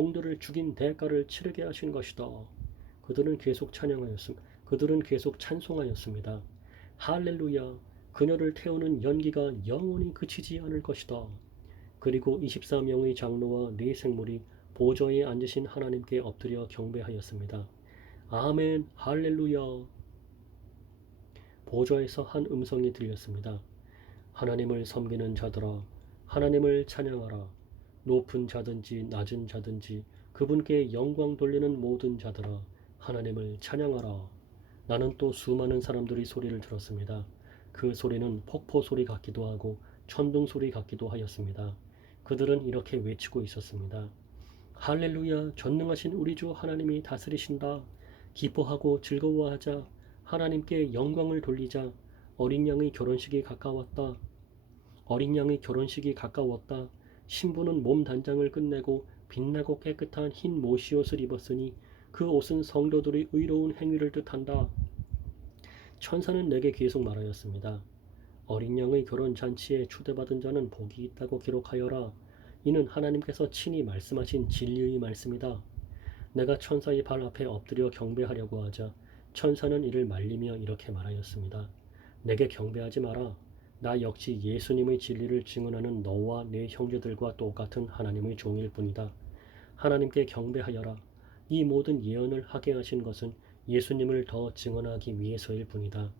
종들을 죽인 대가를 치르게 하신 것이다. 그들은 계속 찬양하였습니다. 그들은 계속 찬송하였습니다. 할렐루야. 그녀를 태우는 연기가 영원히 그치지 않을 것이다. 그리고 24명의 장로와 네 생물이 보좌에 앉으신 하나님께 엎드려 경배하였습니다. 아멘, 할렐루야. 보좌에서 한 음성이 들렸습니다. 하나님을 섬기는 자들아, 하나님을 찬양하라. 높은 자든지 낮은 자든지 그분께 영광 돌리는 모든 자들아, 하나님을 찬양하라. 나는 또 수많은 사람들이 소리를 들었습니다. 그 소리는 폭포 소리 같기도 하고 천둥 소리 같기도 하였습니다. 그들은 이렇게 외치고 있었습니다. 할렐루야, 전능하신 우리 주 하나님이 다스리신다. 기뻐하고 즐거워하자. 하나님께 영광을 돌리자. 어린 양의 결혼식이 가까웠다. 어린 양의 결혼식이 가까웠다. 신부는 몸 단장을 끝내고 빛나고 깨끗한 흰 모시옷을 입었으니 그 옷은 성도들의 의로운 행위를 뜻한다. 천사는 내게 계속 말하였습니다. 어린 양의 결혼 잔치에 초대받은 자는 복이 있다고 기록하여라. 이는 하나님께서 친히 말씀하신 진리의 말씀이다. 내가 천사의 발 앞에 엎드려 경배하려고 하자 천사는 이를 말리며 이렇게 말하였습니다. 내게 경배하지 마라. 나 역시 예수님의 진리를 증언하는 너와 내 형제들과 똑같은 하나님의 종일 뿐이다. 하나님께 경배하여라. 이 모든 예언을 하게 하신 것은 예수님을 더 증언하기 위해서일 뿐이다.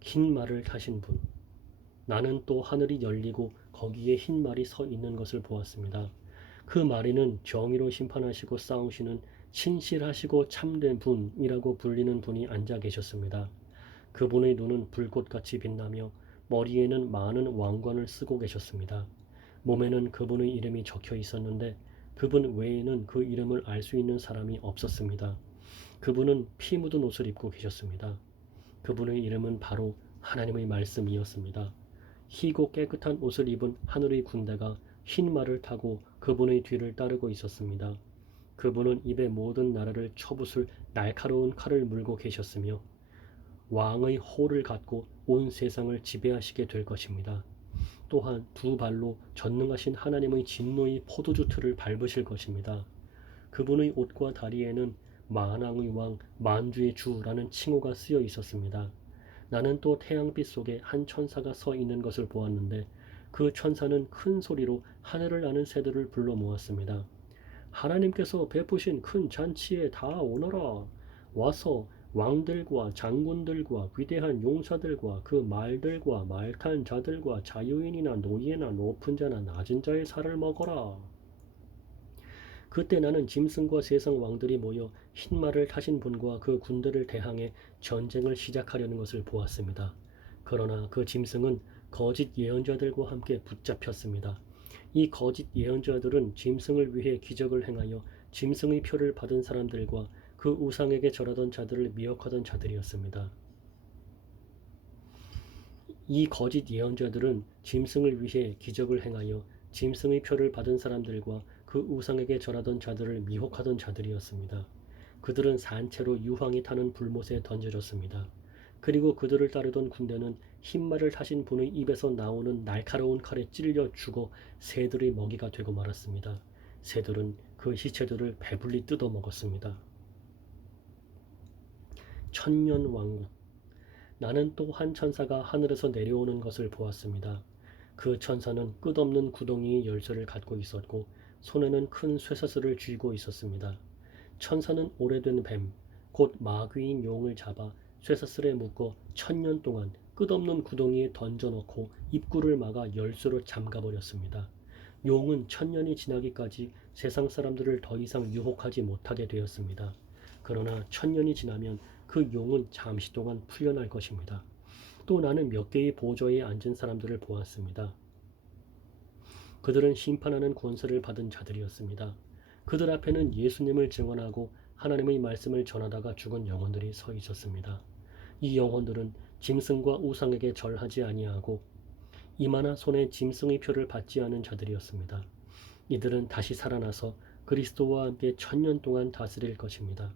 흰 말을 타신 분. 나는 또 하늘이 열리고 거기에 흰 말이 서 있는 것을 보았습니다. 그 마리는 정의로 심판하시고 싸우시는 신실하시고 참된 분이라고 불리는 분이 앉아 계셨습니다. 그분의 눈은 불꽃같이 빛나며 머리에는 많은 왕관을 쓰고 계셨습니다. 몸에는 그분의 이름이 적혀 있었는데 그분 외에는 그 이름을 알 수 있는 사람이 없었습니다. 그분은 피 묻은 옷을 입고 계셨습니다. 그분의 이름은 바로 하나님의 말씀이었습니다. 희고 깨끗한 옷을 입은 하늘의 군대가 흰 말을 타고 그분의 뒤를 따르고 있었습니다. 그분은 입에 모든 나라를 쳐부술 날카로운 칼을 물고 계셨으며 왕의 호를 갖고 온 세상을 지배하시게 될 것입니다. 또한 두 발로 전능하신 하나님의 진노의 포도주 틀을 밟으실 것입니다. 그분의 옷과 다리에는 만왕의 왕, 만주의 주라는 칭호가 쓰여 있었습니다. 나는 또 태양빛 속에 한 천사가 서 있는 것을 보았는데 그 천사는 큰 소리로 하늘을 나는 새들을 불러 모았습니다. 하나님께서 베푸신 큰 잔치에 다 오너라. 와서 왕들과 장군들과 위대한 용사들과 그 말들과 말탄 자들과 자유인이나 노예나 높은 자나 낮은 자의 살을 먹어라. 그때 나는 짐승과 세상 왕들이 모여 흰 말을 타신 분과 그 군대를 대항해 전쟁을 시작하려는 것을 보았습니다. 그러나 그 짐승은 거짓 예언자들과 함께 붙잡혔습니다. 이 거짓 예언자들은 짐승을 위해 기적을 행하여 짐승의 표를 받은 사람들과 그 우상에게 절하던 자들을 미혹하던 자들이었습니다. 이 거짓 예언자들은 짐승을 위해 기적을 행하여 짐승의 표를 받은 사람들과 그 우상에게 절하던 자들을 미혹하던 자들이었습니다. 그들은 산채로 유황이 타는 불못에 던져졌습니다. 그리고 그들을 따르던 군대는 흰말을 타신 분의 입에서 나오는 날카로운 칼에 찔려 죽어 새들의 먹이가 되고 말았습니다. 새들은 그 시체들을 배불리 뜯어 먹었습니다. 천년왕국. 나는 또 한 천사가 하늘에서 내려오는 것을 보았습니다. 그 천사는 끝없는 구덩이의 열쇠를 갖고 있었고 손에는 큰 쇠사슬을 쥐고 있었습니다. 천사는 오래된 뱀, 곧 마귀인 용을 잡아 쇠사슬에 묶어 1000년 동안 끝없는 구덩이에 던져놓고 입구를 막아 열쇠로 잠가버렸습니다. 용은 1000년이 지나기까지 세상 사람들을 더 이상 유혹하지 못하게 되었습니다. 그러나 1000년이 지나면 그 용은 잠시 동안 풀려날 것입니다. 또 나는 몇 개의 보좌에 앉은 사람들을 보았습니다. 그들은 심판하는 권세를 받은 자들이었습니다. 그들 앞에는 예수님을 증언하고 하나님의 말씀을 전하다가 죽은 영혼들이 서 있었습니다. 이 영혼들은 짐승과 우상에게 절하지 아니하고 이마나 손에 짐승의 표를 받지 않은 자들이었습니다. 이들은 다시 살아나서 그리스도와 함께 1000년 동안 다스릴 것입니다.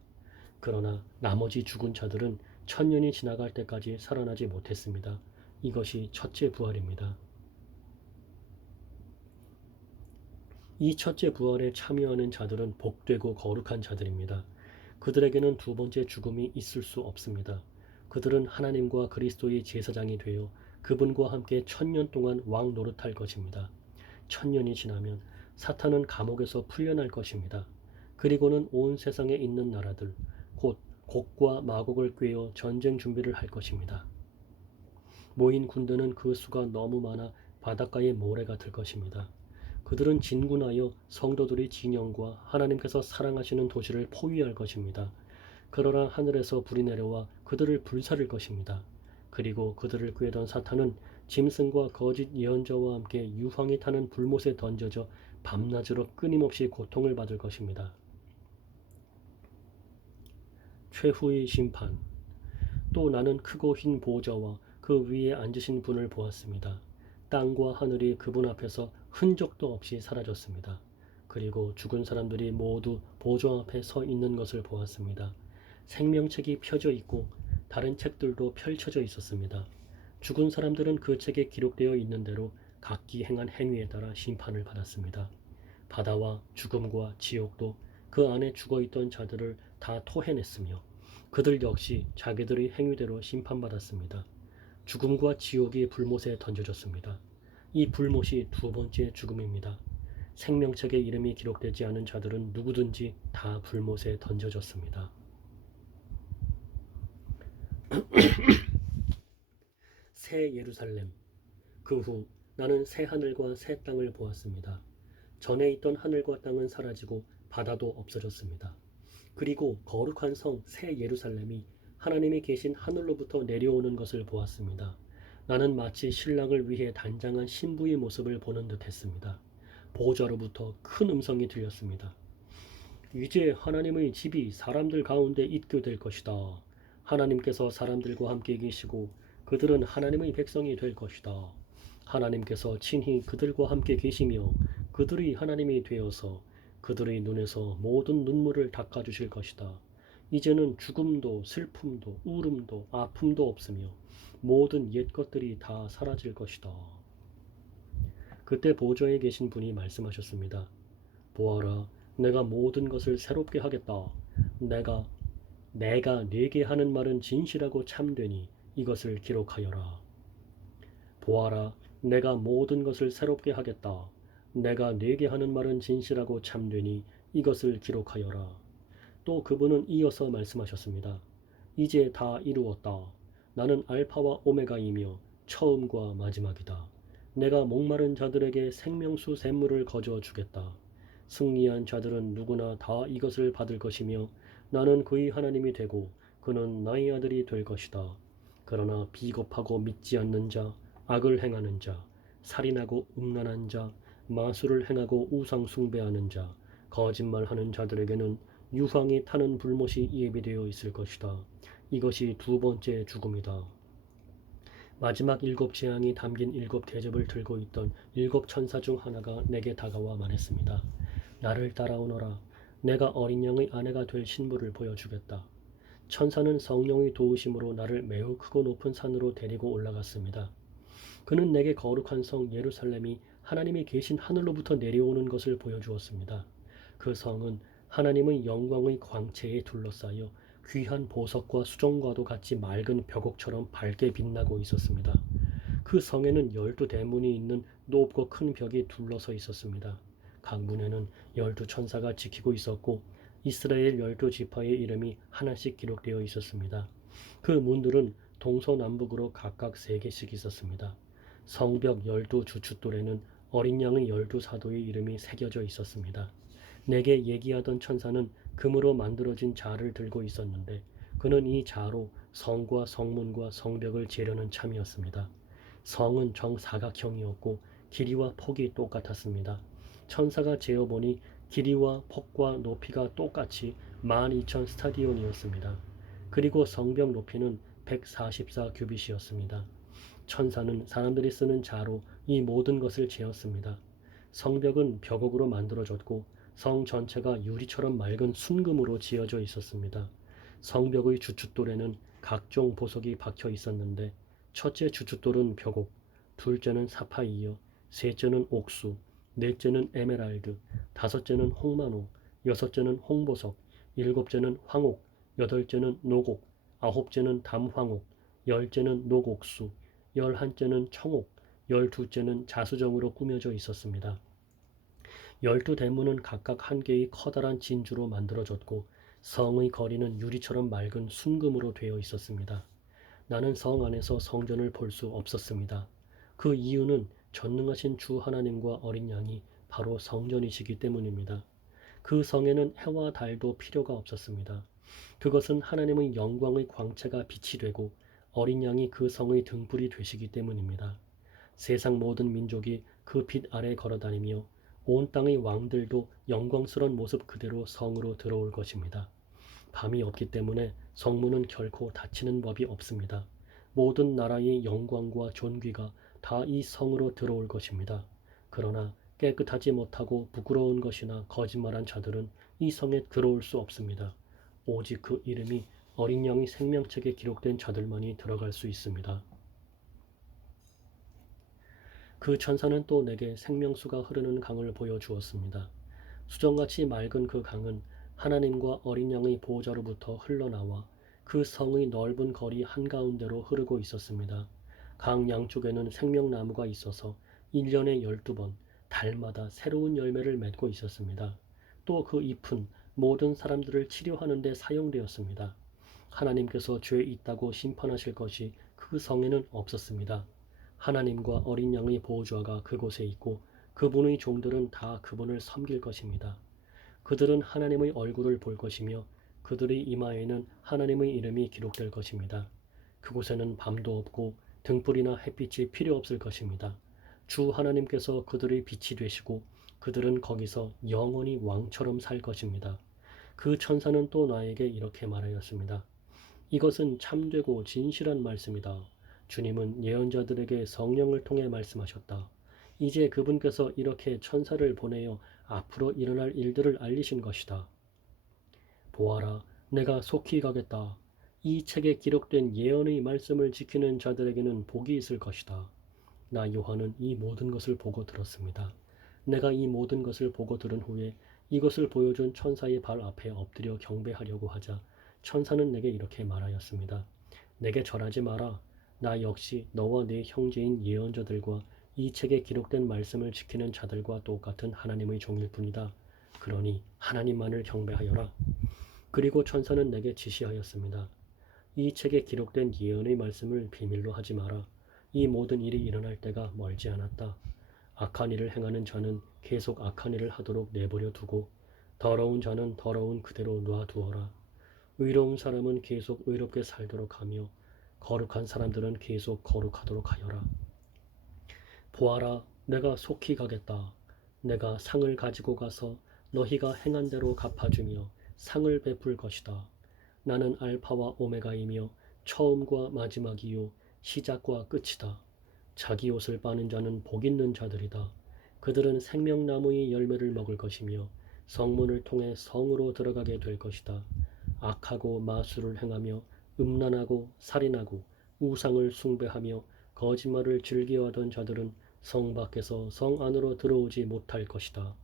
그러나 나머지 죽은 자들은 1000년이 지나갈 때까지 살아나지 못했습니다. 이것이 첫째 부활입니다. 이 첫째 부활에 참여하는 자들은 복되고 거룩한 자들입니다. 그들에게는 두 번째 죽음이 있을 수 없습니다. 그들은 하나님과 그리스도의 제사장이 되어 그분과 함께 1000년 동안 왕 노릇할 것입니다. 1000년이 지나면 사탄은 감옥에서 풀려날 것입니다. 그리고는 온 세상에 있는 나라들, 곧 곡과 마곡을 꿰어 전쟁 준비를 할 것입니다. 모인 군대는 그 수가 너무 많아 바닷가의 모래 같을 것입니다. 그들은 진군하여 성도들의 진영과 하나님께서 사랑하시는 도시를 포위할 것입니다. 그러나 하늘에서 불이 내려와 그들을 불살릴 것입니다. 그리고 그들을 꾀던 사탄은 짐승과 거짓 예언자와 함께 유황이 타는 불못에 던져져 밤낮으로 끊임없이 고통을 받을 것입니다. 최후의 심판. 또 나는 크고 흰 보좌와 그 위에 앉으신 분을 보았습니다. 땅과 하늘이 그분 앞에서 흔적도 없이 사라졌습니다. 그리고 죽은 사람들이 모두 보좌 앞에 서 있는 것을 보았습니다. 생명책이 펴져 있고 다른 책들도 펼쳐져 있었습니다. 죽은 사람들은 그 책에 기록되어 있는 대로 각기 행한 행위에 따라 심판을 받았습니다. 바다와 죽음과 지옥도 그 안에 죽어있던 자들을 다 토해냈으며 그들 역시 자기들의 행위대로 심판받았습니다. 죽음과 지옥이 불못에 던져졌습니다. 이 불못이 두 번째 죽음입니다. 생명책에 이름이 기록되지 않은 자들은 누구든지 다 불못에 던져졌습니다. 새 예루살렘. 그 후 나는 새 하늘과 새 땅을 보았습니다. 전에 있던 하늘과 땅은 사라지고 바다도 없어졌습니다. 그리고 거룩한 성 새 예루살렘이 하나님이 계신 하늘로부터 내려오는 것을 보았습니다. 나는 마치 신랑을 위해 단장한 신부의 모습을 보는 듯 했습니다. 보좌로부터 큰 음성이 들렸습니다. 이제 하나님의 집이 사람들 가운데 있게 될 것이다. 하나님께서 사람들과 함께 계시고 그들은 하나님의 백성이 될 것이다. 하나님께서 친히 그들과 함께 계시며 그들이 하나님이 되어서 그들의 눈에서 모든 눈물을 닦아주실 것이다. 이제는 죽음도 슬픔도 울음도 아픔도 없으며 모든 옛 것들이 다 사라질 것이다. 그때 보좌에 계신 분이 말씀하셨습니다. 보아라, 내가 모든 것을 새롭게 하겠다. 내가 네게 하는 말은 진실하고 참되니 이것을 기록하여라. 보아라, 내가 모든 것을 새롭게 하겠다. 내가 네게 하는 말은 진실하고 참되니 이것을 기록하여라. 또 그분은 이어서 말씀하셨습니다. 이제 다 이루었다. 나는 알파와 오메가이며 처음과 마지막이다. 내가 목마른 자들에게 생명수 샘물을 거저 주겠다. 승리한 자들은 누구나 다 이것을 받을 것이며 나는 그의 하나님이 되고 그는 나의 아들이 될 것이다. 그러나 비겁하고 믿지 않는 자, 악을 행하는 자, 살인하고 음란한 자, 마술을 행하고 우상 숭배하는 자, 거짓말하는 자들에게는 유황이 타는 불못이 예비되어 있을 것이다. 이것이 두 번째 죽음이다. 마지막 일곱 재앙이 담긴 일곱 대접을 들고 있던 일곱 천사 중 하나가 내게 다가와 말했습니다. 나를 따라오너라. 내가 어린 양의 아내가 될 신부를 보여주겠다. 천사는 성령의 도우심으로 나를 매우 크고 높은 산으로 데리고 올라갔습니다. 그는 내게 거룩한 성 예루살렘이 하나님이 계신 하늘로부터 내려오는 것을 보여주었습니다. 그 성은 하나님의 영광의 광채에 둘러싸여 귀한 보석과 수정과도 같이 맑은 벽옥처럼 밝게 빛나고 있었습니다. 그 성에는 12대문이 있는 높고 큰 벽이 둘러서 있었습니다. 각 문에는 12천사가 지키고 있었고 이스라엘 12지파의 이름이 하나씩 기록되어 있었습니다. 그 문들은 동서남북으로 각각 3개씩 있었습니다. 성벽 12주춧돌에는 어린 양의 12사도의 이름이 새겨져 있었습니다. 내게 얘기하던 천사는 금으로 만들어진 자를 들고 있었는데 그는 이 자로 성과 성문과 성벽을 재려는 참이었습니다. 성은 정사각형이었고 길이와 폭이 똑같았습니다. 천사가 재어보니 길이와 폭과 높이가 똑같이 12,000 스타디온이었습니다. 그리고 성벽 높이는 144 규빗이었습니다. 천사는 사람들이 쓰는 자로 이 모든 것을 재었습니다. 성벽은 벽옥으로 만들어졌고 성 전체가 유리처럼 맑은 순금으로 지어져 있었습니다. 성벽의 주춧돌에는 각종 보석이 박혀 있었는데 첫째 주춧돌은 벽옥, 둘째는 사파이어, 셋째는 옥수, 넷째는 에메랄드, 다섯째는 홍만호, 여섯째는 홍보석, 일곱째는 황옥, 여덟째는 노곡, 아홉째는 담황옥, 열째는 노곡수, 열한째는 청옥, 열두째는 자수정으로 꾸며져 있었습니다. 12대문은 각각 한 개의 커다란 진주로 만들어졌고 성의 거리는 유리처럼 맑은 순금으로 되어 있었습니다. 나는 성 안에서 성전을 볼 수 없었습니다. 그 이유는 전능하신 주 하나님과 어린 양이 바로 성전이시기 때문입니다. 그 성에는 해와 달도 필요가 없었습니다. 그것은 하나님의 영광의 광채가 빛이 되고 어린 양이 그 성의 등불이 되시기 때문입니다. 세상 모든 민족이 그 빛 아래 걸어다니며 온 땅의 왕들도 영광스러운 모습 그대로 성으로 들어올 것입니다. 밤이 없기 때문에 성문은 결코 닫히는 법이 없습니다. 모든 나라의 영광과 존귀가 다 이 성으로 들어올 것입니다. 그러나 깨끗하지 못하고 부끄러운 것이나 거짓말한 자들은 이 성에 들어올 수 없습니다. 오직 그 이름이 어린 양의 생명책에 기록된 자들만이 들어갈 수 있습니다. 그 천사는 또 내게 생명수가 흐르는 강을 보여주었습니다. 수정같이 맑은 그 강은 하나님과 어린 양의 보호자로부터 흘러나와 그 성의 넓은 거리 한가운데로 흐르고 있었습니다. 강 양쪽에는 생명나무가 있어서 1년에 12번 달마다 새로운 열매를 맺고 있었습니다. 또 그 잎은 모든 사람들을 치료하는 데 사용되었습니다. 하나님께서 죄 있다고 심판하실 것이 그 성에는 없었습니다. 하나님과 어린 양의 보호자가 그곳에 있고 그분의 종들은 다 그분을 섬길 것입니다. 그들은 하나님의 얼굴을 볼 것이며 그들의 이마에는 하나님의 이름이 기록될 것입니다. 그곳에는 밤도 없고 등불이나 햇빛이 필요 없을 것입니다. 주 하나님께서 그들의 빛이 되시고 그들은 거기서 영원히 왕처럼 살 것입니다. 그 천사는 또 나에게 이렇게 말하였습니다. 이것은 참되고 진실한 말씀이다. 주님은 예언자들에게 성령을 통해 말씀하셨다. 이제 그분께서 이렇게 천사를 보내어 앞으로 일어날 일들을 알리신 것이다. 보아라, 내가 속히 가겠다. 이 책에 기록된 예언의 말씀을 지키는 자들에게는 복이 있을 것이다. 나 요한은 이 모든 것을 보고 들었습니다. 내가 이 모든 것을 보고 들은 후에 이것을 보여준 천사의 발 앞에 엎드려 경배하려고 하자 천사는 내게 이렇게 말하였습니다. 내게 절하지 마라. 나 역시 너와 네 형제인 예언자들과 이 책에 기록된 말씀을 지키는 자들과 똑같은 하나님의 종일 뿐이다. 그러니 하나님만을 경배하여라. 그리고 천사는 내게 지시하였습니다. 이 책에 기록된 예언의 말씀을 비밀로 하지 마라. 이 모든 일이 일어날 때가 멀지 않았다. 악한 일을 행하는 자는 계속 악한 일을 하도록 내버려 두고 더러운 자는 더러운 그대로 놔두어라. 의로운 사람은 계속 의롭게 살도록 하며 거룩한 사람들은 계속 거룩하도록 하여라. 보아라, 내가 속히 가겠다. 내가 상을 가지고 가서 너희가 행한 대로 갚아주며 상을 베풀 것이다. 나는 알파와 오메가이며 처음과 마지막이요 시작과 끝이다. 자기 옷을 빠는 자는 복 있는 자들이다. 그들은 생명나무의 열매를 먹을 것이며 성문을 통해 성으로 들어가게 될 것이다. 악하고 마술을 행하며 음란하고 살인하고 우상을 숭배하며 거짓말을 즐겨하던 자들은 성 밖에서 성 안으로 들어오지 못할 것이다.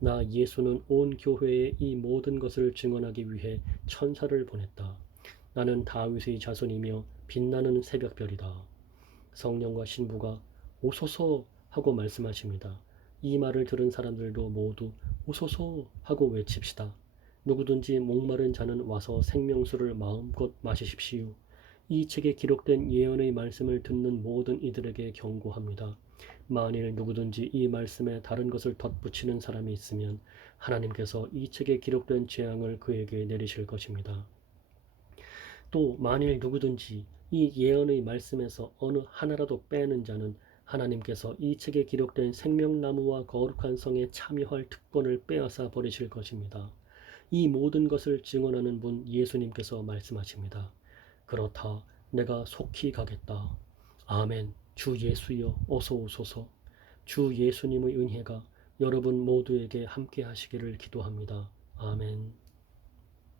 나 예수는 온 교회에 이 모든 것을 증언하기 위해 천사를 보냈다. 나는 다윗의 자손이며 빛나는 새벽별이다. 성령과 신부가 오소서 하고 말씀하십니다. 이 말을 들은 사람들도 모두 오소서 하고 외칩시다. 누구든지 목마른 자는 와서 생명수를 마음껏 마시십시오. 이 책에 기록된 예언의 말씀을 듣는 모든 이들에게 경고합니다. 만일 누구든지 이 말씀에 다른 것을 덧붙이는 사람이 있으면 하나님께서 이 책에 기록된 재앙을 그에게 내리실 것입니다. 또 만일 누구든지 이 예언의 말씀에서 어느 하나라도 빼는 자는 하나님께서 이 책에 기록된 생명나무와 거룩한 성에 참여할 특권을 빼앗아 버리실 것입니다. 이 모든 것을 증언하는 분 예수님께서 말씀하십니다. 그렇다. 내가 속히 가겠다. 아멘. 주 예수여 어서 오소서. 주 예수님의 은혜가 여러분 모두에게 함께 하시기를 기도합니다. 아멘.